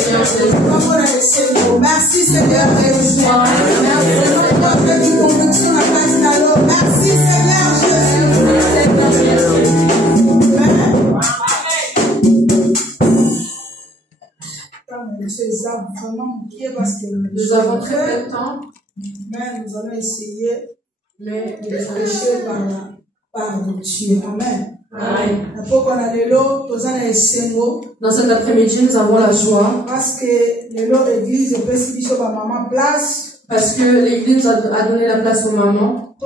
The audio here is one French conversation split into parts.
Seigneur Jésus. Merci Seigneur Jésus. Merci Seigneur Jésus. Nous avons très peu de temps, mais nous allons essayer mais de prêcher par Dieu. Amen. Amen. Dans cet après-midi, nous avons la joie parce que l'église parce que l'église a donné la place aux mamans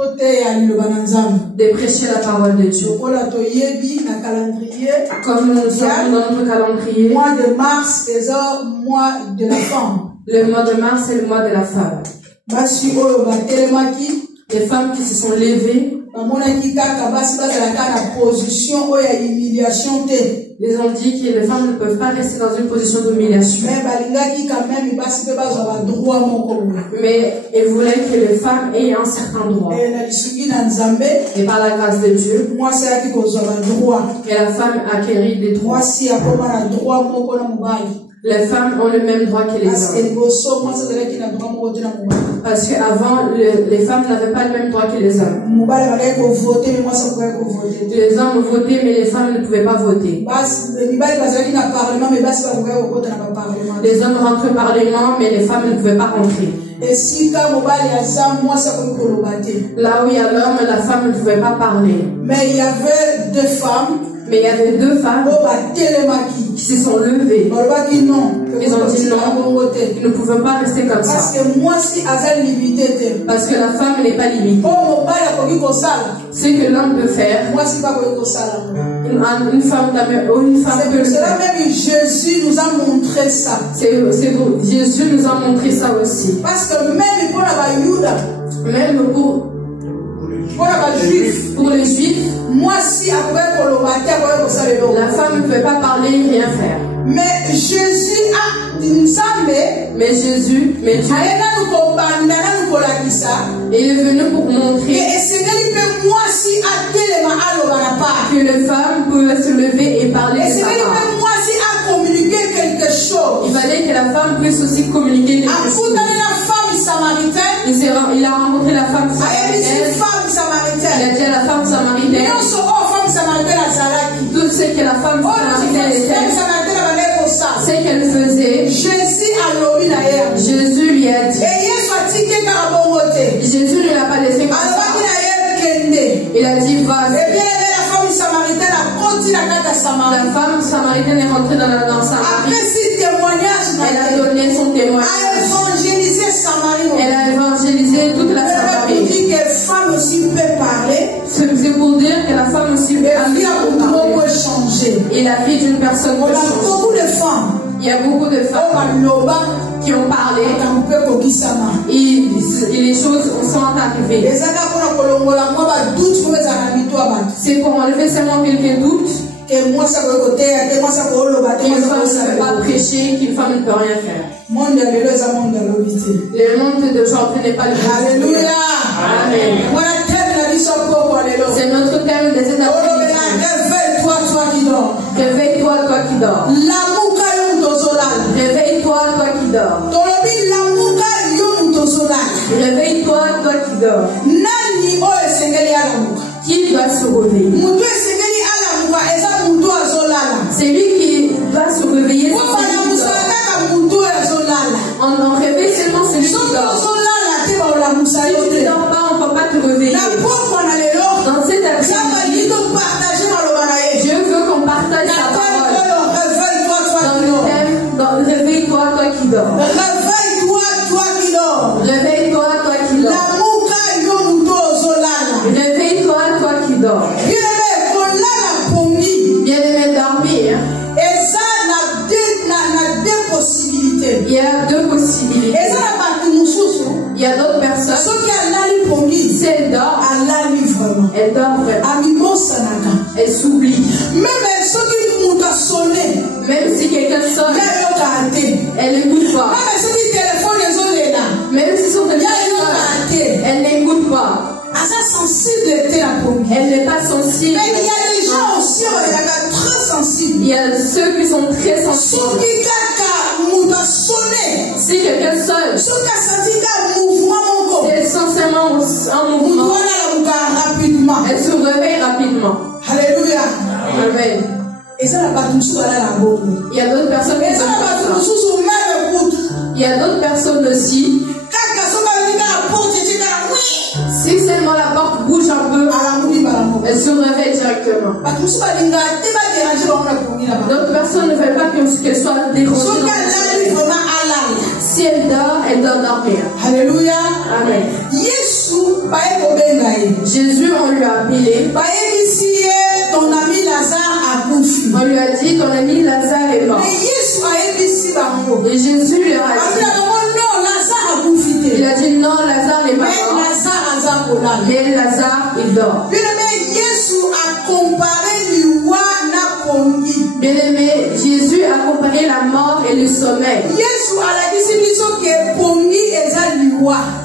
de prêcher la parole de Dieu. Comme nous savons dans notre calendrier, le mois de mars est le mois de la femme. Le mois de mars est le mois de la femme. Les femmes qui se sont levées, ils ont dit que les femmes ne peuvent pas rester dans une position d'humiliation. Mais ils voulaient que les femmes aient un certain droit. Et par la grâce de Dieu, et la femme a acquis des droits. Les femmes ont le même droit que les hommes. Parce qu'avant, les femmes n'avaient pas le même droit que les hommes. Les hommes votaient, mais les femmes ne pouvaient pas voter. Les hommes rentrent au Parlement, mais les femmes ne pouvaient pas rentrer. Là où il y a l'homme, la femme ne pouvait pas parler. Mais il y avait deux femmes. Mais il y avait deux femmes qui se sont levées. Ils ont dit non, ils ne pouvaient pas rester comme ça. Parce que la femme n'est pas limitée. Ce que l'homme peut faire, une femme peut le faire. Même Jésus nous a montré ça. C'est bon. Jésus nous a montré ça aussi. Parce que même pour les juifs, moi si après la femme ne pouvait pas parler, rien faire. Mais Jésus a dit Dieu, il est venu pour montrer que les femmes pouvaient se lever et parler de sa part. Il fallait que la femme puisse aussi communiquer quelque chose. Il a rencontré la femme samaritaine. Il a dit à la femme samaritaine tout ce que la femme samaritaine était, ce qu'elle faisait. Jésus lui a dit. Jésus ne l'a pas laissé comme ça. Il a dit va. La femme samaritaine est rentrée dans Samarie. Elle a donné son témoignage. Elle a évangélisé toute la Samarie. C'est pour dire que la femme aussi peut changer. Et la vie d'une personne peut changer. Il y a beaucoup de femmes qui ont parlé et les choses sont arrivées. C'est pour enlever seulement quelques doutes. Qu'une femme ne peut pas prêcher, qu'une femme ne peut rien faire. Le monde d'aujourd'hui n'est pas le monde. Alléluia. Amen. C'est notre thème des États-Unis. Réveille-toi, toi qui dors. Réveille-toi, toi qui dors. Réveille-toi, toi qui dors. Réveille-toi, toi qui dors. Qui doit se réveiller? C'est lui qui doit se réveiller. On réveille seulement celui qui dort. Si tu ne dors pas, on ne peut pas te réveiller. Dans cette après-midi, Dieu veut qu'on partage sa parole. Dans le thème, réveille-toi, toi qui dors. Réveille-toi, toi qui dors. Réveille-toi, toi qui dors. Bien-aimé, dormir. Il y a deux possibilités. Il y a d'autres personnes. Si elle dort, elle dort vraiment. Elle s'oublie. Même si quelqu'un sonne, elle n'écoute pas. Même si son téléphone sonne, elle n'écoute pas. Elle n'est pas sensible. Mais il y a des gens aussi très sensibles. Il y a ceux qui sont très sensibles. Il y a d'autres personnes aussi. Si seulement la porte bouge un peu, elle se réveille directement. D'autres personnes ne veulent pas qu'elle soit dérangée. Si elle doit dormir. Alléluia. Amen. Jésus, on lui a appelé. Ton ami Lazare a couffé. On lui a dit, ton ami Lazare est mort. Et Jésus lui a dit, il a dit non, Lazare n'est pas mort. Mais Lazare, il dort. Bien-aimé, Jésus a comparé la mort et le sommeil.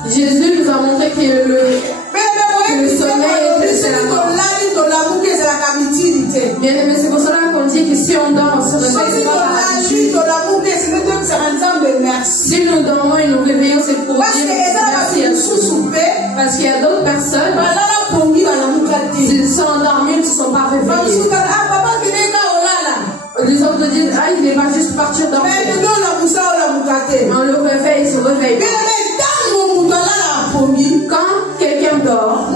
Jésus nous a montré que le sommeil c'est la mort. Bien-aimé, c'est pour cela qu'on dit que si on dort, on se réveille. Si nous dormons et nous réveillons, c'est pour dire merci à Dieu. Parce qu'il y a d'autres personnes qui se sont endormis, qui ne se sont pas réveillés. Les autres disent, ah, il n'est pas juste partir dormir. On le réveille, il se réveille. Quand quelqu'un dort,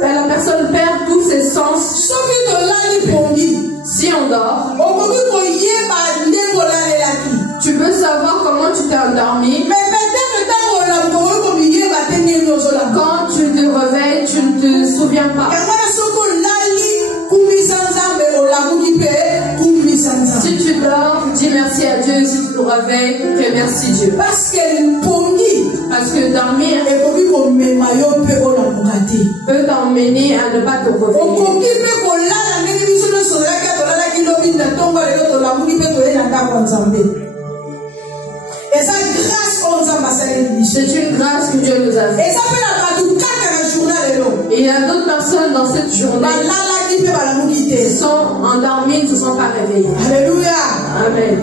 la personne perd tous ses sens. Si on dort, tu peux savoir comment tu t'es endormi. Quand tu te réveilles, tu ne te souviens pas. Si tu dors, dis merci à Dieu. Si tu te réveilles, remercie Dieu. Parce que dormir peut t'emmener à ne pas te réveiller. C'est une grâce que Dieu nous a fait. Et il y a d'autres personnes dans cette journée qui sont endormies, qui ne se sont pas réveillées. Alléluia. Amen.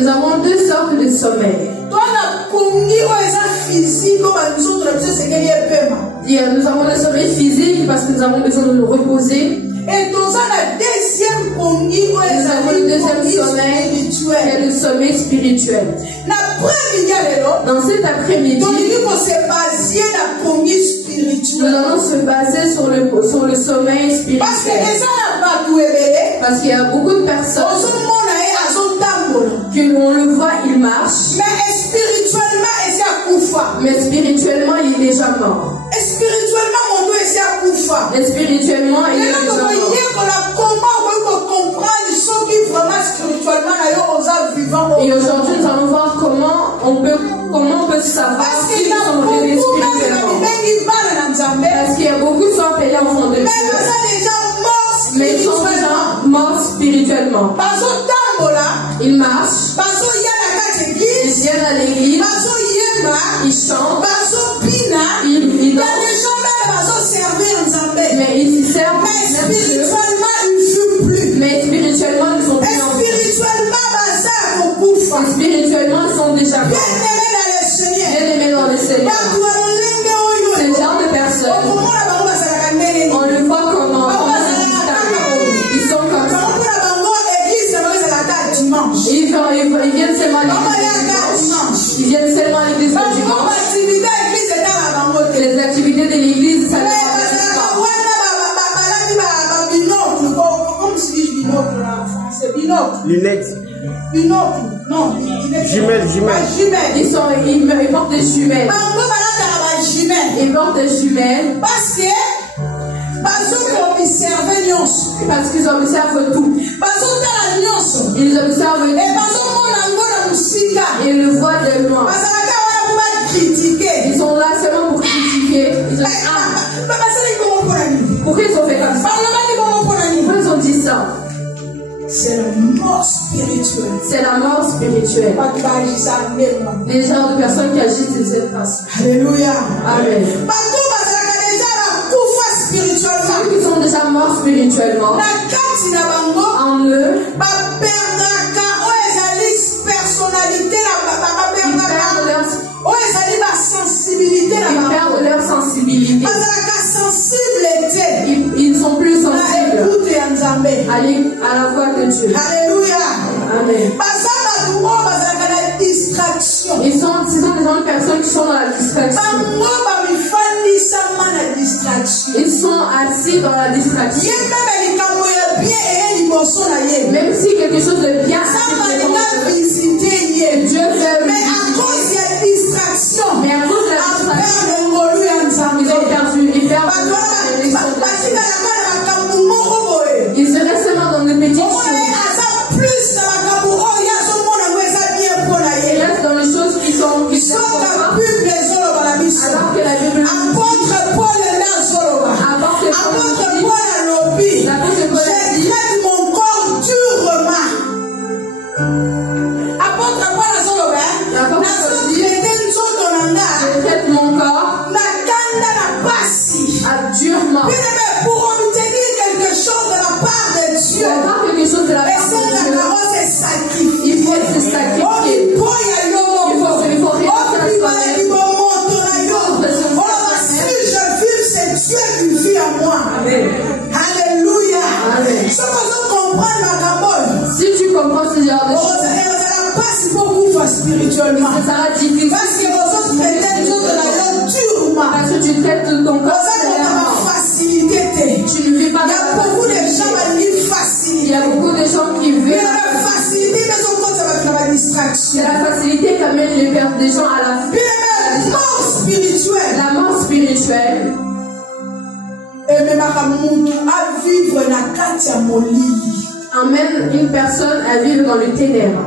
Nous avons deux sortes de sommeil. Nous avons le sommeil physique parce que nous avons besoin de nous reposer. Et nous avons le deuxième sommeil, qui est le sommeil spirituel. Dans cet après-midi, nous allons se baser sur le sommeil spirituel. Parce qu'il y a beaucoup de personnes qu'on le voit, il marche. Mais spirituellement, il est déjà mort. Et spirituellement, il est déjà mort. Et aujourd'hui, nous allons voir comment on peut savoir si nous sommes réveillés spirituellement. Parce qu'il y a beaucoup qui sont appelés enfants de Dieu, mais ils sont déjà morts spirituellement. Ils marchent, ils viennent à l'église, ils chantent, ils dansent, mais ils y servent. Mais spirituellement, ils sont plus en vie. Spirituellement, ils sont déjà morts. Bien-aimés dans le Seigneur. Ce genre de personnes, on le voit comment ils sont comme ça. Ils viennent seulement à l'église. Ils viennent seulement à l'église le dimanche. Les activités de l'église, ça ne va pas. Lunettes. Non. Jumelles. Ils portent des jumelles. Ils portent des jumelles. Parce qu'ils observent tout. Ils observent tout. Ils le voient de loin. Ils sont là seulement pour critiquer. Ils disent, pourquoi ils ont fait comme ça? Pourquoi ils ont dit ça? C'est la mort spirituelle. C'est la mort spirituelle. Les gens de personnes qui agissent de cette façon. Alléluia. Amen. Ceux qui sont déjà morts spirituellement, en eux, ils perdent leur sensibilité. Ils sont plus sensibles. aller à la voix de Dieu. Alléluia. Amen. Ils sont des personnes qui sont dans la distraction. Ils sont assis dans la distraction. Même si quelque chose de bien Dieu fait, mais à cause de la distraction, ils ont perdu. Ils se restent seulement dans des petites choses. Ils restent dans les choses qui sont alors que la Bible durement. Pour obtenir quelque chose de la part de Dieu, il faut se sacrifier. Si je vis, c'est Dieu qui vit en moi. Alléluia. Si tu comprends ce genre de choses, spirituellement. Ça sera difficile. Parce que vous autres traitez tout de la durement. Parce que tu traites ton corps. Facilité. Tu ne vis pas. Il y a beaucoup de gens qui vivent facile. Il y a beaucoup de gens qui vivent. Mais la facilité, mais on compte avec la distraction. C'est la facilité qui amène les des gens à la mort spirituelle. La mort spirituelle. Et même à vivre la katia moli. Emmène une personne à vivre dans le ténèbre.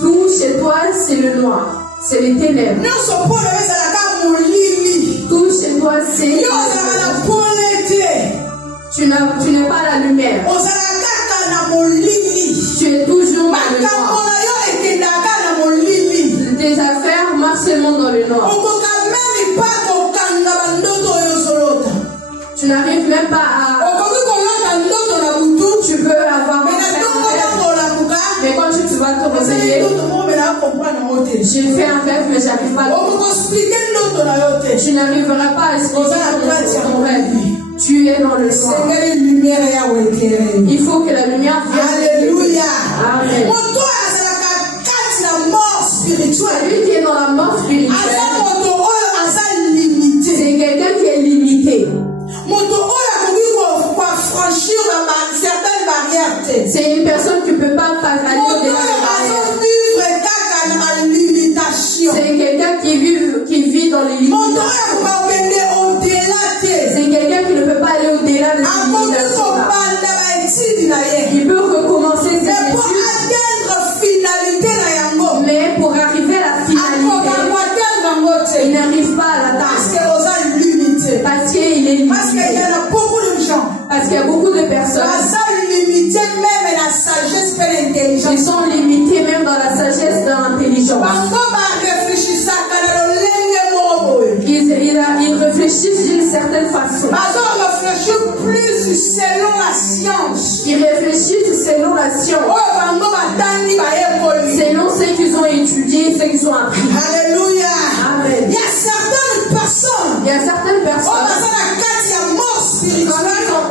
Tout chez toi, c'est le noir. C'est les ténèbres. Tout chez toi, c'est tu n'es pas la lumière. Tu es toujours dans le noir. Tes affaires marchent seulement dans le noir. Tu n'arrives même pas à... Tu peux avoir... Mais quand tu vas te réveiller, j'ai fait un rêve, mais j'arrive pas à tu n'arriveras pas à expliquer ton rêve. Tu es dans le noir. Il faut que la lumière vienne. Alléluia. Amen. Celui qui est dans la mort spirituelle, c'est quelqu'un qui est limité. C'est une personne qui ne peut pas aller au-delà des barrières. C'est quelqu'un qui vit dans les limites. C'est quelqu'un qui ne peut pas aller au-delà des limitations. Il peut recommencer ses études. Mais pour arriver à la finalité, il n'arrive pas à l'atteindre. Parce qu'il est limité. Parce qu'il y a beaucoup de gens. Parce qu'il y a beaucoup de personnes. Ils sont limités même dans la sagesse, dans l'intelligence. Ils réfléchissent d'une certaine façon. Ils réfléchissent selon la science. Selon ce qu'ils ont étudié, ce qu'ils ont appris. Alléluia. Amen. Il y a certaines personnes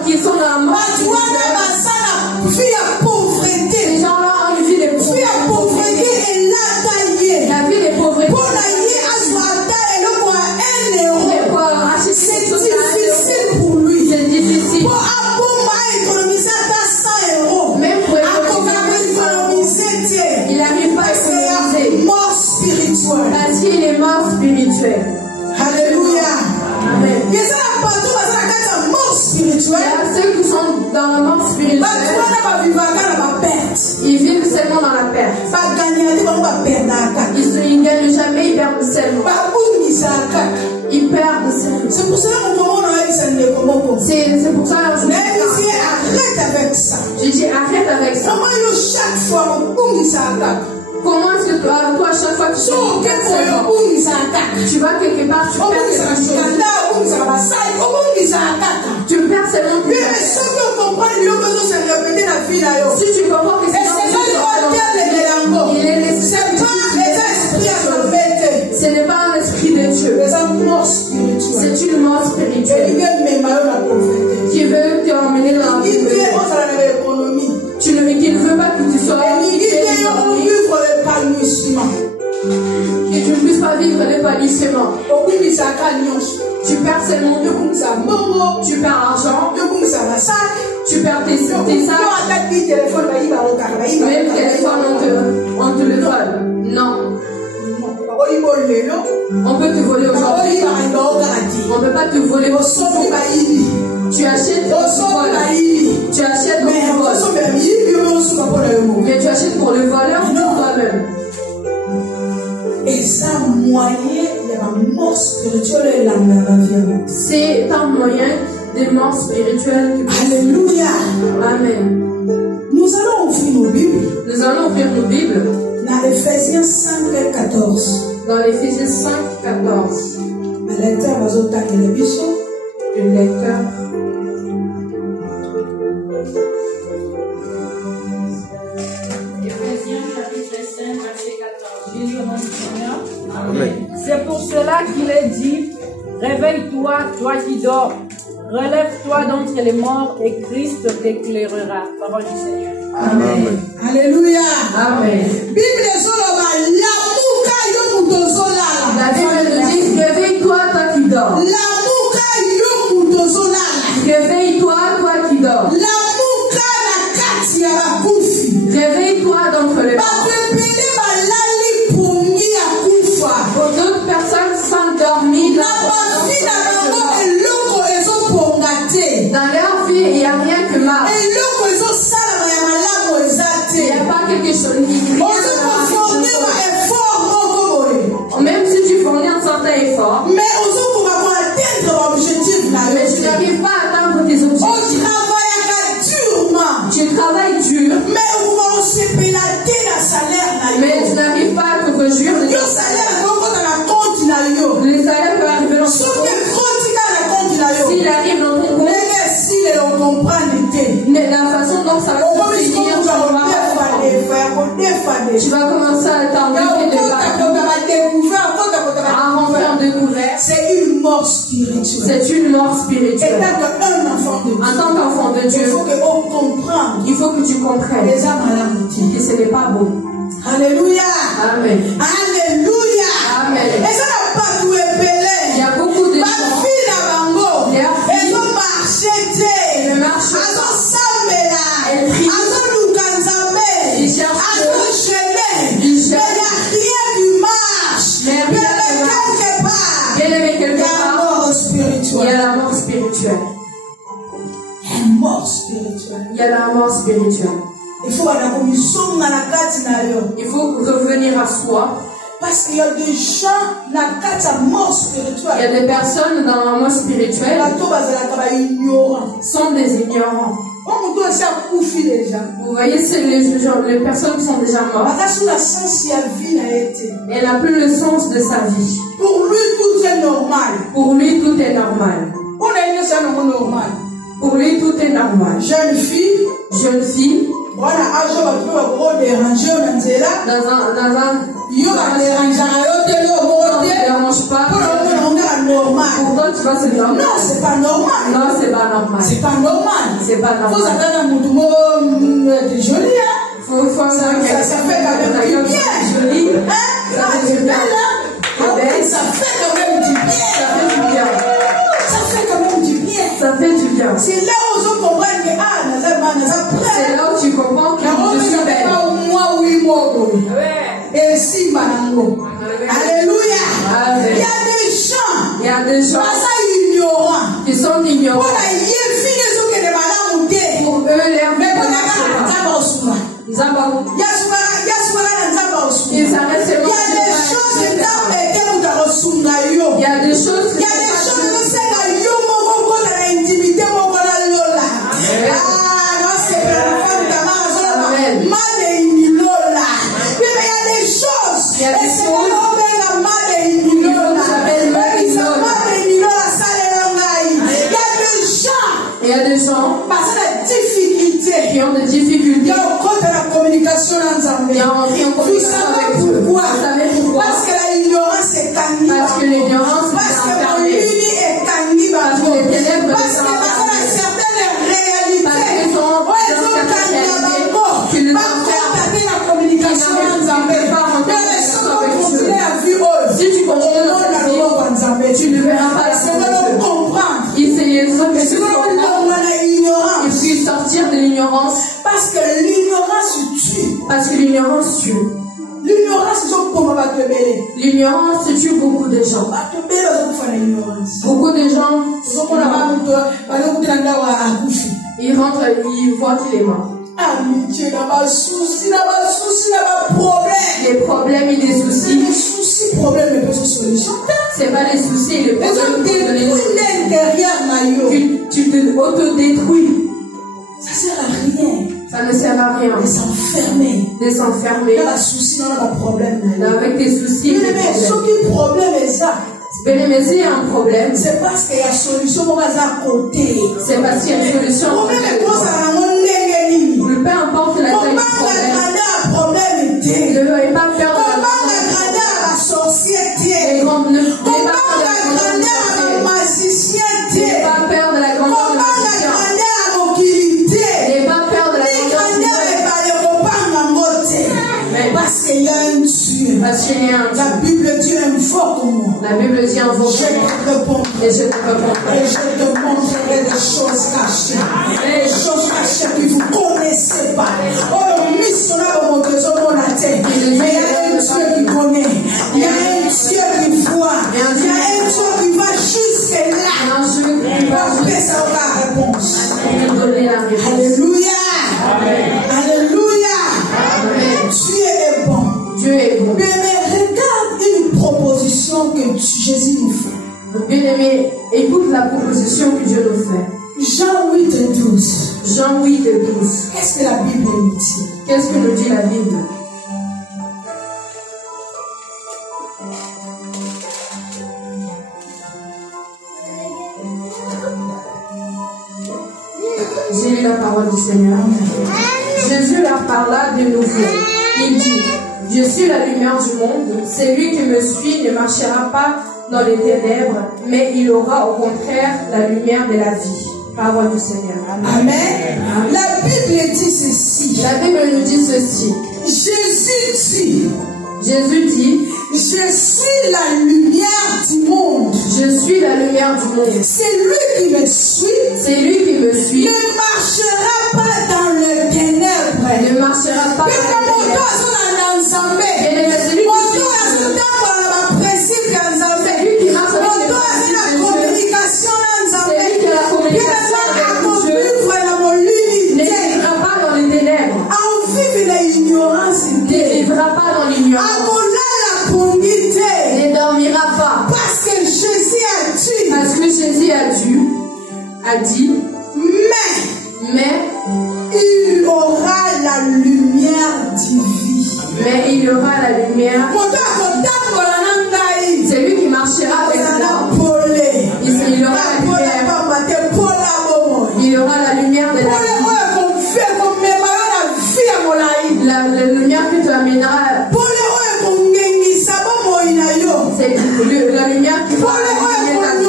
qui sont dans la mort spirituelle. Ces gens-là ont une vie de pauvreté. La vie de pauvreté. C'est difficile pour lui. C'est difficile. Même pour économiser, il n'arrive pas à économiser. Parce qu'il est mort spirituel. Alléluia. Amen. Il y a ceux qui sont dans la mort spirituelle. Ils vivent seulement dans la perte. Ils ne gagnent jamais, ils perdent seulement. Ils perdent seulement. C'est pour cela qu'on C'est pour ça que je dis arrête avec ça. Je dis arrête avec ça. Chaque fois comment est-ce que toi, à chaque fois tu vas quelque part, tu perds quelque chose. Tu perds seulement. Si tu comprends que c'est il est l'esprit. Ce n'est pas un esprit de Dieu. C'est une mort spirituelle. justement. Tu perds seulement tu perds l'argent, tu perds tes sacs, même le téléphone on te le vole. Non. On peut te voler aujourd'hui. On ne peut pas te voler aujourd'hui. Tu achètes pour le vol. Tu achètes pour le vol. Mais tu achètes pour le voleur ou pour toi-même. Et ça, moyen, il y a un mort spirituel et la c'est un moyen de mort spirituelle. Alléluia. Amen. Nous allons ouvrir nos Bibles. Nous allons ouvrir nos Bibles. Dans Ephésiens 5 et 14. Dans Ephésiens 5, 14. Le lecteur va vous taquer les bisous. Le lecteur. Ephésiens chapitre 5, verset 14. Jésus mon Seigneur. Amen. C'est pour cela qu'il est dit, réveille-toi, toi qui dors. Relève-toi d'entre les morts et Christ t'éclairera. Parole du Seigneur. Amen. Alléluia. Amen. La Bible nous dit, réveille-toi, toi qui dors. Réveille-toi, toi qui dors. Réveille-toi d'entre les morts. Pour d'autres personnes qui sont endormies dans leur vie, il n'y a rien que mal. Il n'y a pas quelque chose qui même si tu fournis un certain effort, mais tu n'arrives pas à atteindre tes objectifs. Tu travailles dur, mais tu n'arrives pas à te réjouir de ton salaire. Le salaire peut arriver dans ton compte. S'il arrive dans ton compte, la façon dont ça va se finir, tu vas commencer à t'enlever à remplir de couverts. C'est une mort spirituelle. C'est une mort spirituelle. En tant qu'enfant de Dieu, il faut que tu comprennes que ce n'est pas beau. Alléluia. Amen. Alléluia. Amen. Et ça n'a pas tout épelé. Il y a beaucoup de gens. Elles ont marché. Elles marchent. Elles ont samela. Elles prient. Elles ont loukanzamé. Ils cherchent. Elles ont gêné. Mais il n'y a rien qui marche. Mais quelque part. Bien aimé quelque part. Il y a la mort spirituelle. Il y a la mort spirituelle. Il y a la mort spirituelle. Il faut revenir à soi. Parce qu'il y a des gens dans mort spirituelle. Il y a des personnes dans la mort spirituelle sont des ignorants. Vous voyez, c'est les personnes qui sont déjà mortes. Elle n'a plus le sens de sa vie. Pour lui, tout est normal. Pour lui, tout est normal. Pour lui, tout est normal. Jeune fille. Voilà, déranger dans un dérange pas. Pourquoi tu vas se dire non, c'est pas normal. Non, c'est pas normal. C'est pas normal. C'est pas normal. Faut s'attendre à un joli, hein. Ça fait quand même du bien. Joli. Ça fait du bien, hein. Ça fait quand même du bien. Ça fait du bien. Ça fait quand même du bien. Ça fait du bien. C'est là où on comprend que c'est là où tu comprends que je suis belle. Et si Manango. Alléluia. Amen. Il y a des gens qui sont ignorants. Pour eux, l'air ne marche pas. Ils arrêtent seulement. Il y a des choses qui qui ont des difficultés. Il y a encore de la communication avec Dieu. Pourquoi? Parce que l'ignorance est tangible. Parce que l'ignorance est tangible. Parce que les ténèbres parce que certaines réalités. Parce qu'ils sont la communication. Si tu continues dans cette Il faut sortir de l'ignorance. Parce que l'ignorance tue. Parce que l'ignorance tue. L'ignorance tue beaucoup de gens. Beaucoup de gens, ils rentrent, ils voient qu'il est mort. Les problèmes et les soucis. C'est pas les soucis et les problèmes. Tu te autodétruis. Ça sert à rien. Ça ne sert à rien. De s'enfermer. De s'enfermer. Dans la souci, dans le problème. Avec tes soucis et tes problèmes. Mais s'il y a un problème, c'est parce qu'il y a une solution à côté. C'est parce qu'il y a une solution. Peu importe la taille du problème. Ne veuillez pas faire de la sorcièreté. Ne pas peur de la grandeur de magicien. N'ayez pas peur de la grandeur de parce qu'il y a un Dieu. Parce qu'il y a un Dieu. La Bible dit invoque-moi. La Bible dit invoque-moi. Je te réponds. Et je te répondrai. Et je te montrerai des choses cachées. Des choses cachées que vous ne connaissez pas. Oh, mais il y a un Dieu qui connaît. Il y a un Dieu qui voit. Il y a un Dieu qui va jusque-là. Après ça, on a la réponse. Alléluia. Alléluia. Dieu est bon. Dieu est bon. Mais regarde une proposition que Jésus nous fait. Bien-aimé, écoute la proposition que Dieu nous fait. Jean 8:12. Jean 8:12. Qu'est-ce que la Bible nous dit? Qu'est-ce que nous dit la Bible? J'ai lu la parole du Seigneur. Jésus leur parla de nouveau. Il dit, je suis la lumière du monde. Celui qui me suit ne marchera pas dans les ténèbres, mais il aura au contraire la lumière de la vie. Parole du Seigneur. Amen. Amen. La Bible dit ceci. La Bible nous dit ceci. Jésus dit, je suis la lumière du monde. Je suis la lumière du monde. C'est lui qui me suit. C'est lui qui me suit. Ne marchera pas dans les ténèbres. Ne marchera pas dans les ténèbres. Ne dormira pas. Parce que Jésus a dit, mais il aura la lumière divine. Mais il aura la lumière. C'est lui qui marchera avec moi. Il aura la lumière. Il aura la lumière de la vie. La lumière que tu amèneras. C'est la lumière qui va t'emmener ta vie.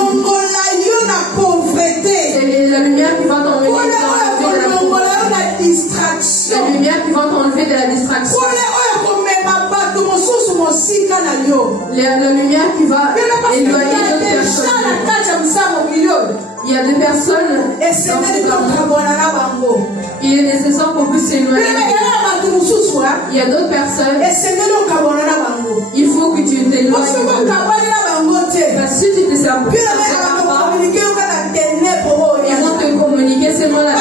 C'est la lumière qui va t'emmener dans la distraction. La lumière qui va t'enlever de la distraction. La lumière qui va éloigner d'autres personnes. Il y a des personnes. Il est nécessaire qu'on puisse s'éloigner. Il y a d'autres personnes. Il faut que tu t'éloignes. Parce que si tu te sers pas, ils vont te communiquer seulement la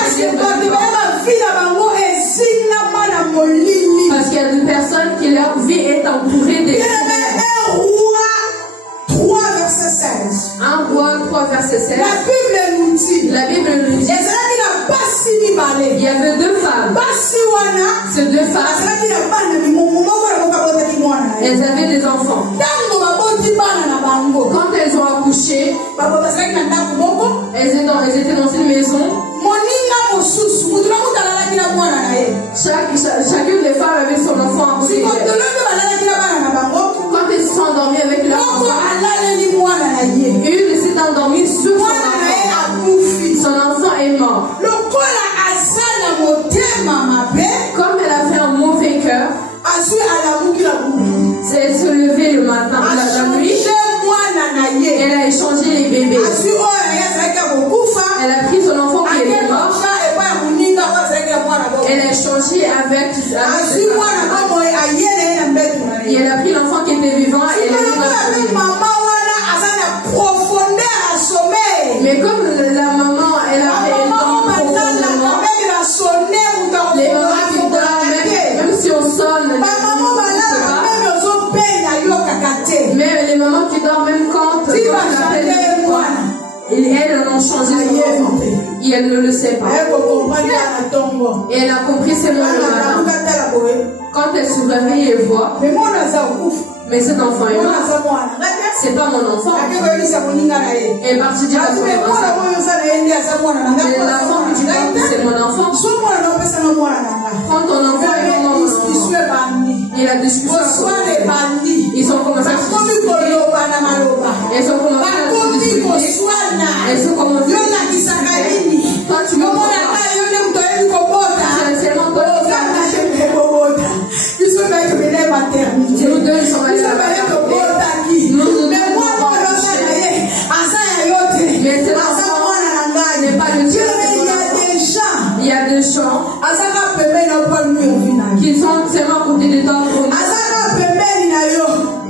parce qu'il y a des personnes qui leur vie est entourée de 1 Roi 3 verset 16. La Bible nous dit. Il y avait 2 femmes. Ces 2 femmes, elles avaient des enfants. Quand elles ont accouché, elles étaient dans une maison. Chacune des femmes avait son enfant à côté. Quand elles se sont endormies avec leur enfant, une s'est endormie sur son enfant. Son enfant est mort. Comme elle a fait un mauvais cœur, elle se levait le matin, la nuit, elle a échangé les bébés. Elle a pris Et elles en ont changé son enfant. Et elle ne le sait pas. Et elle a compris ces mots le matin. Quand elle se réveille et voit, mais cet enfant est mort. C'est pas mon enfant. Et partie dire à son enfant, mais l'enfant que tu portes, c'est mon enfant. Prends ton enfant et prends mon enfant. Et la discussion ils ont commencé à se discuter. Ils ont commencé à se discuter. Ils ont commencé à se discuter. Toi tu me vois. C'est seulement toi qui nous deux ils sont allés à la maternité. Mais cet enfant n'est pas le Dieu. Il y a des gens qui sont seulement à côté de toi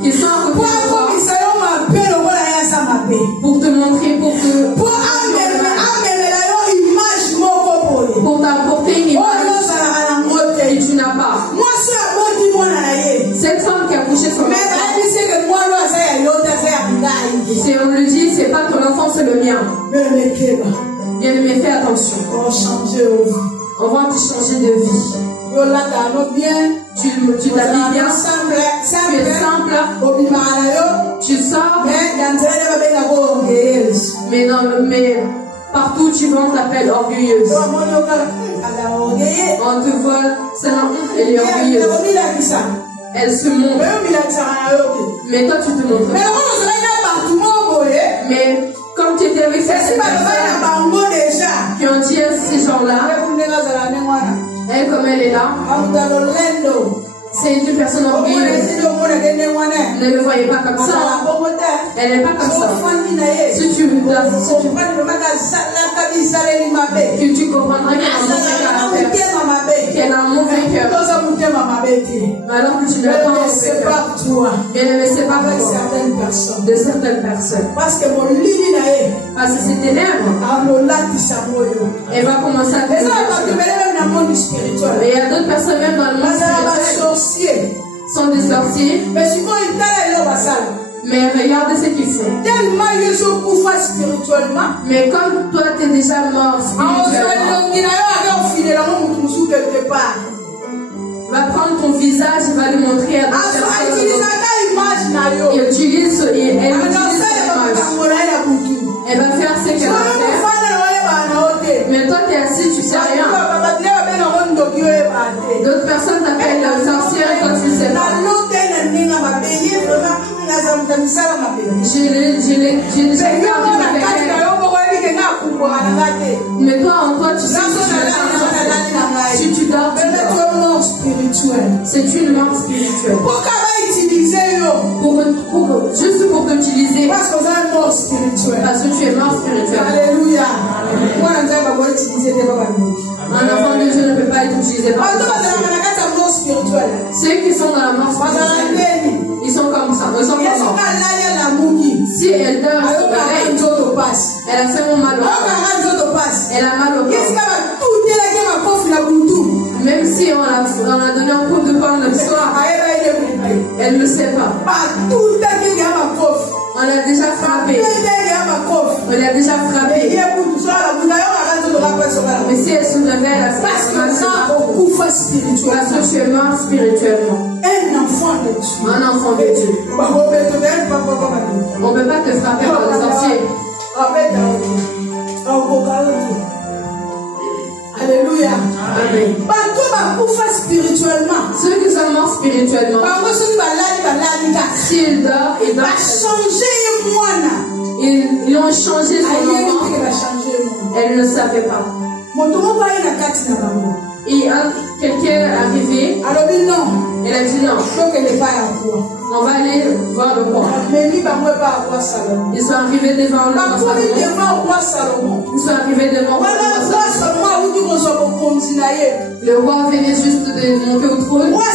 qui sont à côté de toi pour te montrer, pour t'apporter une image que tu n'as pas. Cette femme qui a couché son enfant, si on le dit, c'est pas ton enfant, c'est le mien. Bien aimé, fais attention. On va te changer de vie. Tu t'habilles bien, tu es simple, tu sors, mais partout tu vas on t'appelle orgueilleuse. On te voit, elle est orgueilleuse. Elle se montre. Mais toi tu te montres. Mais comme tu étais avec ces personnes qui ont dit ces gens-là, elle comme elle est là, c'est une personne orgueilleuse. Ne le voyez pas comme ça. Elle n'est pas comme ça. Si tu comprendrais qu'elle a un mauvais cœur, alors que tu l'attends, bien aimé, c'est pas pour de certaines personnes. Parce que ces ténèbres, elle va commencer à te et il y a d'autres personnes même dans le monde spirituel sont des sorciers. Mais regardez ce qu'ils font. Mais comme toi tu es déjà mort spirituellement, va prendre ton visage et va le montrer à d'autres personnes. Elle utilise son image. Elle va faire ce qu'elle va faire. Mais toi tu es assis, tu sais rien. D'autres personnes t'appellent sorcière et toi tu ne sais pas. Mais toi en toi tu sais que si tu dors, c'est une mort spirituelle. Juste pour t'utiliser. Parce que tu es mort spirituel. Alléluia. Un enfant de Dieu ne peut pas être utilisé par ceux qui sont dans la mort spirituelle, ils sont comme ça. Ils sont comme ça. Si elle dort, elle a fait mal au corps. Elle a mal au corps. Même si on a donné un coup de poing le soir, elle ne sait pas. On l'a déjà frappé. On l'a déjà frappé. Mais si elle se réveille, elle a fait mal. Parce que tu es mort spirituellement. Un enfant de Dieu. On ne peut pas te frapper par les sorciers. Alléluia. Amen. Ceux qui sont morts spirituellement, s'ils dorment, ils ont changé son enfant. Elle ne savait pas. Et quelqu'un est arrivé. Elle a dit non. On va aller voir le roi. Ils sont arrivés devant le roi Salomon. Ils sont arrivés devant le roi Salomon. Le roi venait juste de monter au trône. Le roi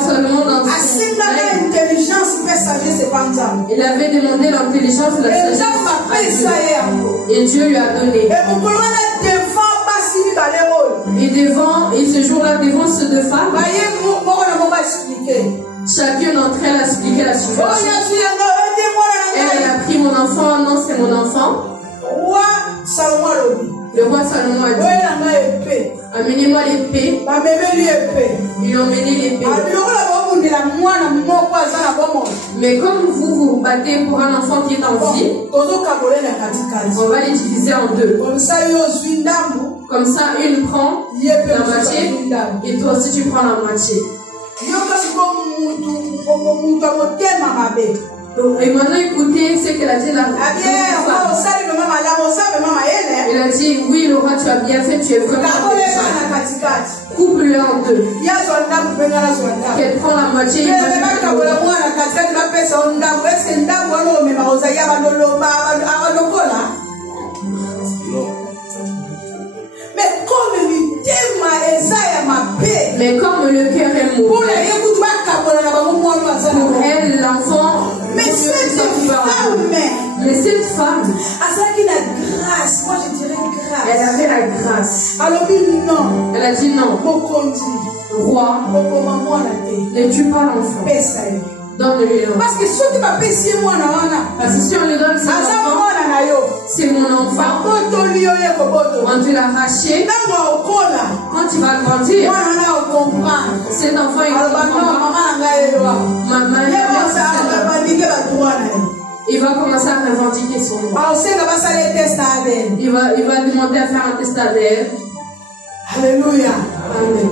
Salomon il avait demandé l'intelligence et la sagesse. Et Dieu lui a donné. Et ce jour-là, devant ces deux femmes, chacune d'entre elles a expliqué la situation. Elle a pris mon enfant, non, c'est mon enfant. Le roi Salomon a dit, amenez-moi l'épée. Ils ont emmené l'épée. Mais comme vous battez pour un enfant qui est en vie, on va les diviser en deux. Comme ça, une prend la moitié et toi aussi tu prends la moitié. Et maintenant écoutez ce qu'elle a dit là. Elle a dit, oui le roi, tu as bien fait, tu es vraiment intelligent. Coupe-le en deux. Qu'elle prend la moitié. Mais comme le cœur est mauvais, pour elle, l'enfant, mais cette femme, moi je dirais grâce. Elle avait la grâce. Elle a dit non. Roi, ne tue pas l'enfant. Donne-lui l'enfant. Parce que si on lui donne cet enfant, c'est mon enfant. On te l'a arraché. Quand tu vas grandir, cet enfant il comprendra. Maman, il va commencer à revendiquer son nom. Il va demander à faire un test ADN. Alléluia. Amen.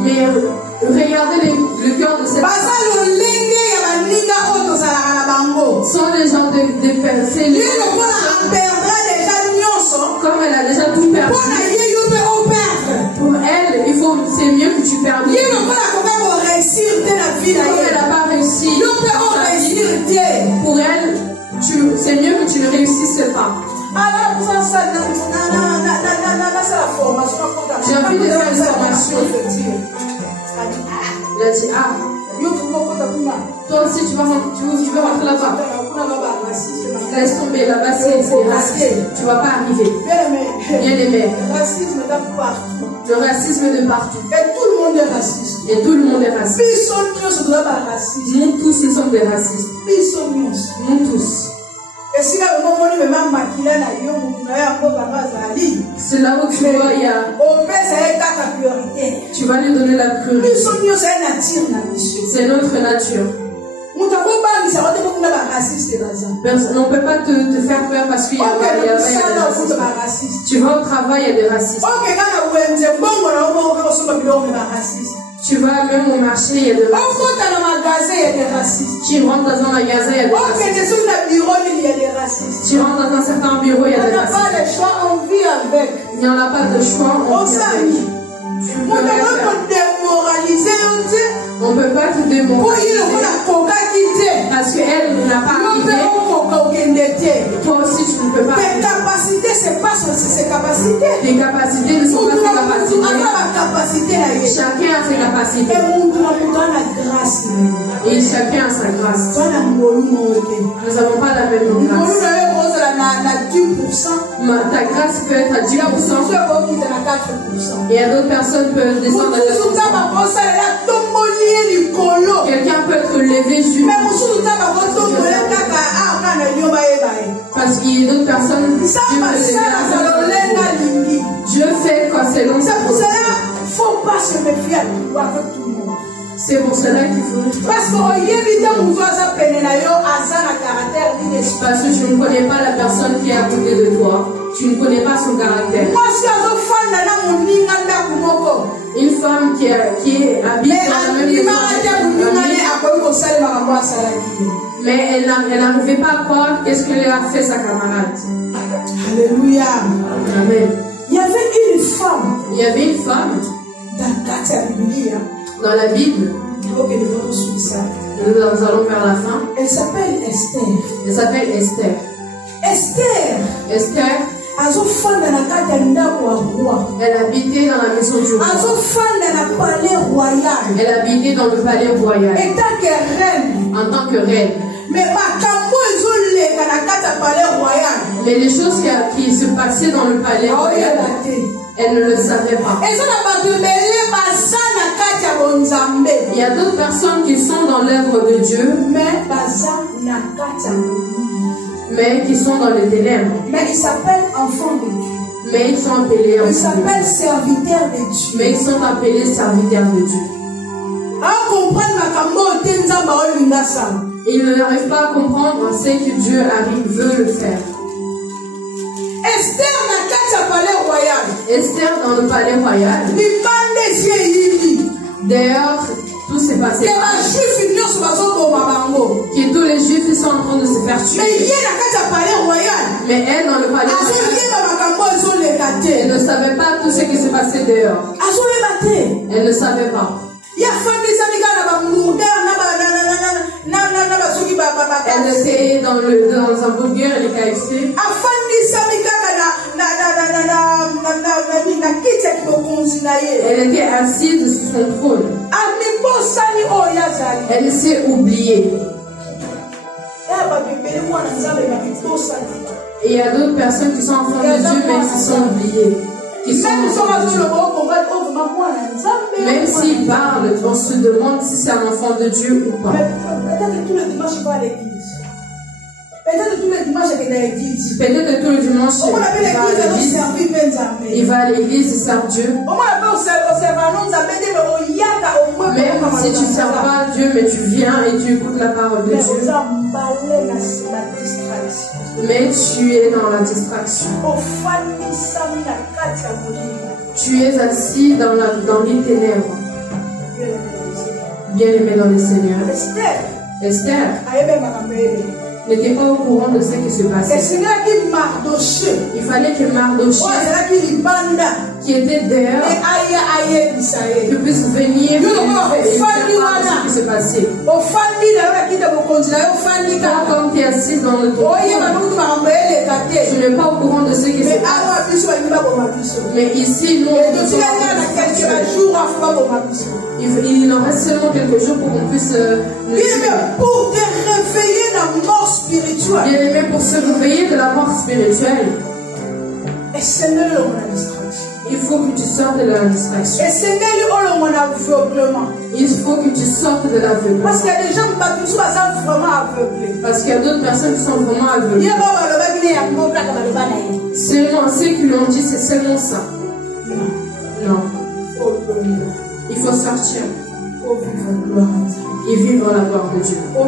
Mais regardez le cœur de cette femme. Sont les gens de personnes. Comme elle a déjà tout perdu. Pour elle, c'est mieux que tu perdes. Comme elle n'a pas réussi. Pour elle, c'est mieux que tu ne réussisses pas. J'ai envie de faire une formation. Il a dit, toi aussi tu veux rentrer là-bas. Laisse tomber, là-bas c'est raciste. Tu ne vas pas arriver. Bien aimé. Le racisme de partout. Et tout le monde est raciste. Et tout le monde est raciste. Nous tous, nous sommes des racistes. Nous tous. C'est là où tu vois, il y a. Tu vas lui donner la priorité. C'est notre nature. On ne peut pas te faire peur parce qu'il y a des racistes. Tu vas au travail, il y a des racistes. Tu vas même au marché, il y a des racistes. Tu rentres dans un magasin, il y a des racistes. Tu rentres dans un certain bureau, il y a des racistes. Il n'y en a pas de choix, on vit avec. On ne peut pas te démoraliser parce qu'elle n'a pas arrivé. Toi aussi tu ne peux pas. Tes capacités, c'est pas ses capacités. Tes capacités ne sont pas ses capacités. Chacun a ses capacités. Et chacun a sa grâce. Nous n'avons pas la même grâce. Ta grâce peut être à 10%. Et à d'autres personnes peuvent descendre à 4%. Quelqu'un peut être levé juste. Parce qu'il y a d'autres personnes Dieu fait quand c'est long. C'est pour cela qu'il ne faut pas se méfier avec tout le monde. C'est pour cela qu'il faut. Parce que tu ne connais pas la personne qui est à côté de toi. Tu ne connais pas son caractère. Une femme qui habite dans la même maison. Mais elle n'arrivait pas à croire qu'est-ce qu'elle a fait sa camarade. Alléluia. Amen. Il y avait une femme dans la Bible. Nous allons vers la fin. Elle s'appelle Esther. Elle s'appelle Esther. Esther. Elle habitait dans la maison du roi. Elle habitait dans le palais royal. En tant que reine. Mais Mais les choses qui se passaient dans le palais royal, elle ne le savait pas. Il y a d'autres personnes qui sont dans l'œuvre de Dieu, mais qui sont dans les ténèbres. Mais ils s'appellent enfants de Dieu. Mais ils sont appelés ils s'appellent serviteurs de Dieu. Mais ils sont appelés serviteurs de Dieu. Ils n'arrivent pas à comprendre ce que Dieu veut le faire. Esther dans le palais royal. D'ailleurs, tout s'est passé. Que tous les Juifs sont en train de se faire tuer. Mais elle, dans le palais royal, elle ne savait pas tout ce qui se passait dehors. Elle ne savait pas. Elle était dans un burger et les KFC. Elle était assise sur son trône. Elle s'est oubliée. Et il y a d'autres personnes qui sont enfants de Dieu, mais qui sont oubliées. Même s'ils parlent, on se demande si c'est un enfant de Dieu ou pas. Peut-être que tous les dimanches, il va à l'église. Peut-être que tous les dimanches, il va à l'église. Peut-être que tous les dimanches, il va à l'église et sert Dieu. Même si tu ne sers pas Dieu, mais tu viens et tu écoutes la parole de Dieu. Mais tu es dans la distraction. Tu es assis dans les ténèbres. Bien aimé dans le Seigneur. Esther n'était pas au courant de ce qui se passait. Il fallait que Mardochée, qui était dehors, que puisse venir et savoir ce qui se passait. Comme tu es assis dans le trône, tu n'es pas au courant de ce qui se passe. Mais ici, nous, il en reste seulement quelques jours pour qu'on puisse nous tuer. Pour te réveiller de la mort spirituelle. Bien aimé, pour se réveiller de la mort spirituelle, il faut que tu sortes de la distraction. Il faut que tu sortes de l'aveuglement. Parce qu'il y a des gens qui sont vraiment aveuglés. Parce qu'il y a d'autres personnes qui sont vraiment aveuglées. Seulement, ceux qui l'ont dit, c'est seulement ça. Non. Il faut sortir. Et vivre la gloire de Dieu. Pour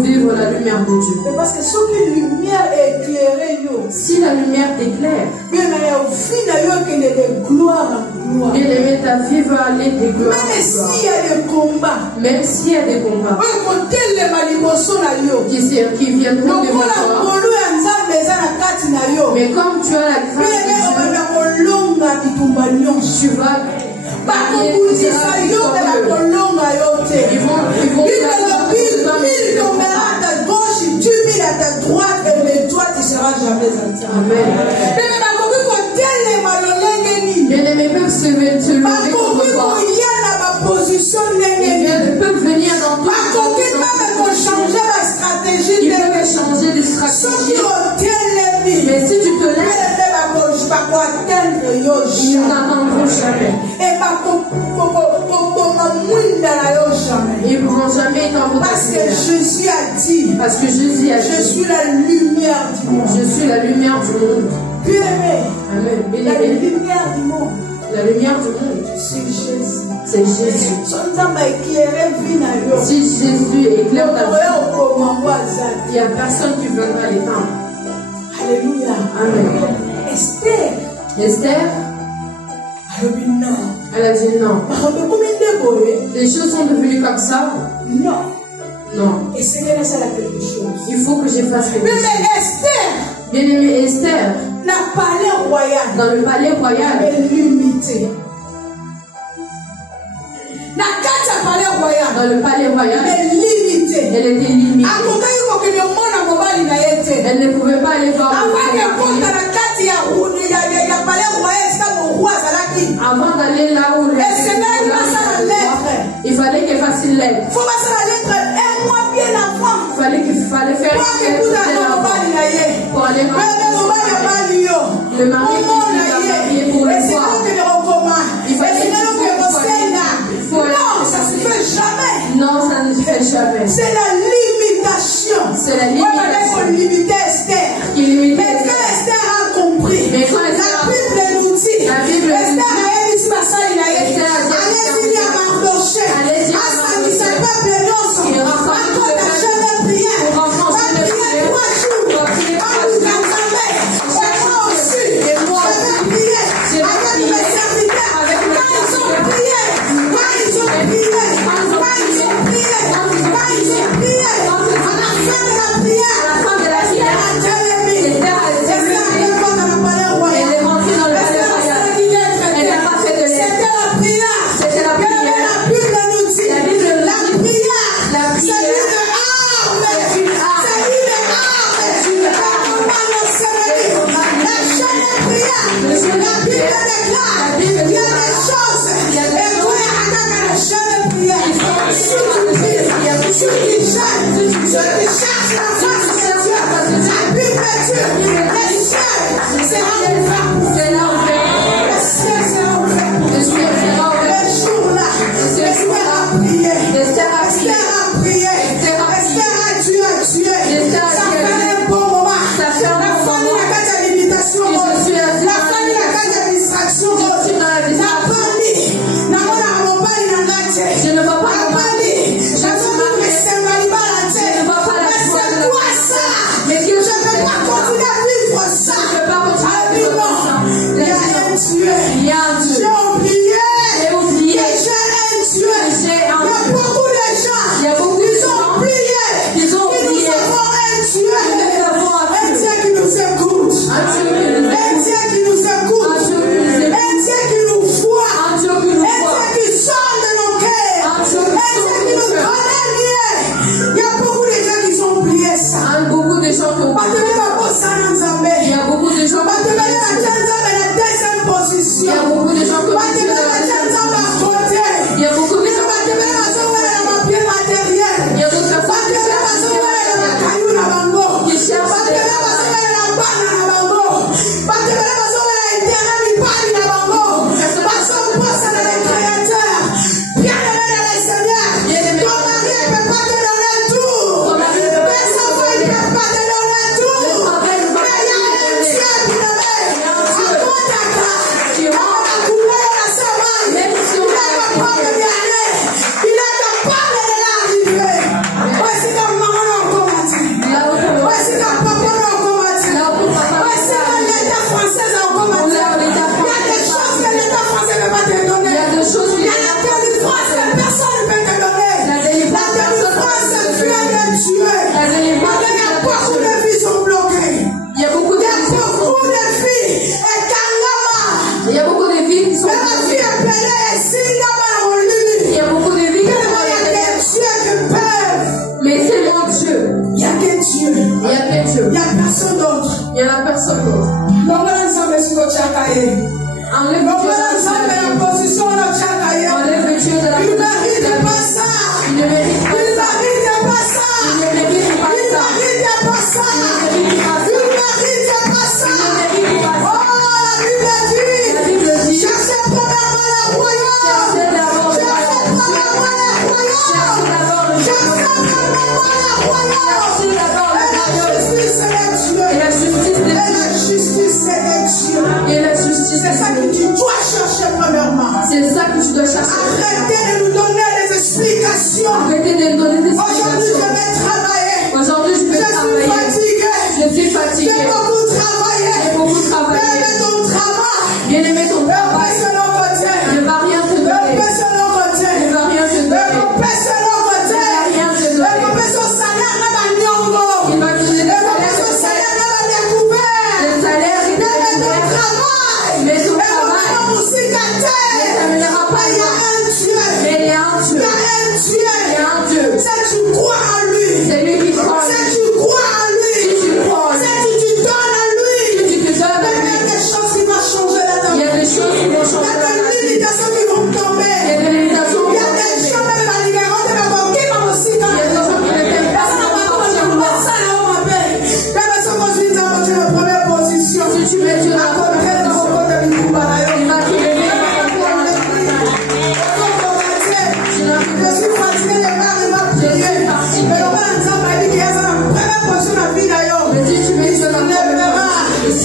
vivre la lumière de Dieu. Mais parce que si la lumière est éclairée, si la lumière t'éclaire, bien aimé, ta vie va aller de gloire. Même s'il y a des combats, qui viendront devant toi, mais comme tu as la grâce de Dieu, tu vas Amen. Bien-aimés peuvent se lever contre toi. Ils peuvent venir dans ton ils peuvent changer de stratégie. Mais si tu te lèves, ils n'attendront jamais. Ils ne pourront jamais t'envoyer. Parce que Jésus a dit, je suis la lumière du monde. Je suis la lumière du monde. Bien-aimé. Amen. La lumière du monde. La lumière du monde. C'est Jésus. C'est Jésus. Si Jésus éclaire ta vie, il n'y a personne qui viendra l'éteindre. Alléluia. Amen. Esther. Elle a dit non. Les choses sont devenues comme ça. Non. Il faut que je fasse quelque chose. Bien-aimé, Esther, dans le palais royal, elle est limitée. Dans le palais royal, elle était limitée. Elle ne pouvait pas aller voir le avant d'aller là où il fallait qu'elle fasse une lettre. Il fallait faire une lettre Le mari qui va marier pour le voir. Non, ça se fait jamais. Non, ça ne se fait jamais. C'est la limitation. C'est la limitation. Il limitait Esther. Mais quand Esther a compris, la Bible nous dit, Esther a dit, allez-y à Mardochée, à sa peuple d'os, à quoi la chaîne de prière, va prier 3 jours, va nous enfermer, et moi aussi, je vais prier avec mes serviteurs, quand ils ont prié, à la fin de la prière, Mais son travail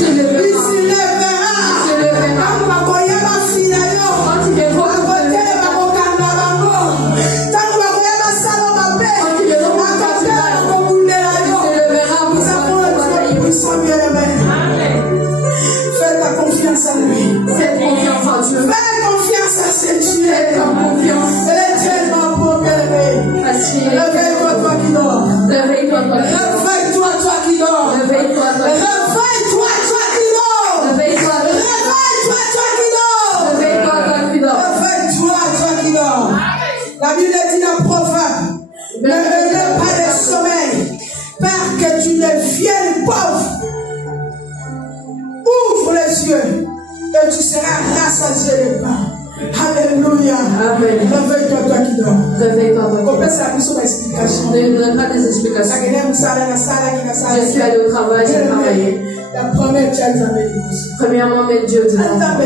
se lèvera. Il se lèvera. Il se lèvera. Quand il viendra fais ta confiance en lui. Fais confiance en Dieu. Fais confiance à ce Dieu. Fais confiance. Elle est tellement beau, bien-aimé. Réveille-toi, toi qui dors. Réveille-toi, toi qui dors. Réveille-toi, toi qui dors. Réveille-toi, toi qui dors. Réveille-toi, toi qui dors. Réveille-toi, toi qui dors. Réveille-toi, toi qui dors. Réveille-toi, toi qui dors. La Bible dit dans Proverbe, ne meurs pas de sommeil, Père, que tu deviennes pauvre. Ouvre les yeux et tu seras rassasié de pain. Alléluia. Amen. Réveille-toi, toi qui dors. Réveille-toi, toi qui dors. On peut s'appuyer sur l'explication. Ne donne pas des explications. Je suis allé au travail, j'ai travaillé. La première chose, premièrement, mettre Dieu devant.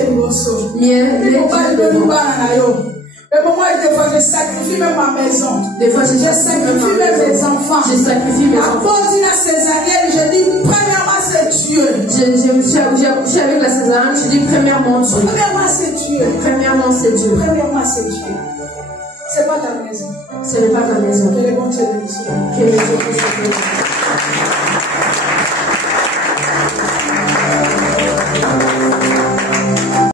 Mais pour moi, des fois, je sacrifie même ma maison. Des fois, je sacrifie même mes enfants. Je sacrifie mes enfants. À ces années, je dis, premièrement, c'est Dieu. J'ai accouché avec la césarienne, je dis, premièrement, Dieu. Premièrement, c'est Dieu. Premièrement, c'est Dieu. Premièrement, c'est Dieu. C'est pas ta maison. Ce n'est pas ta maison. Que le bon Dieu bénisse. Que le Dieu bénisse.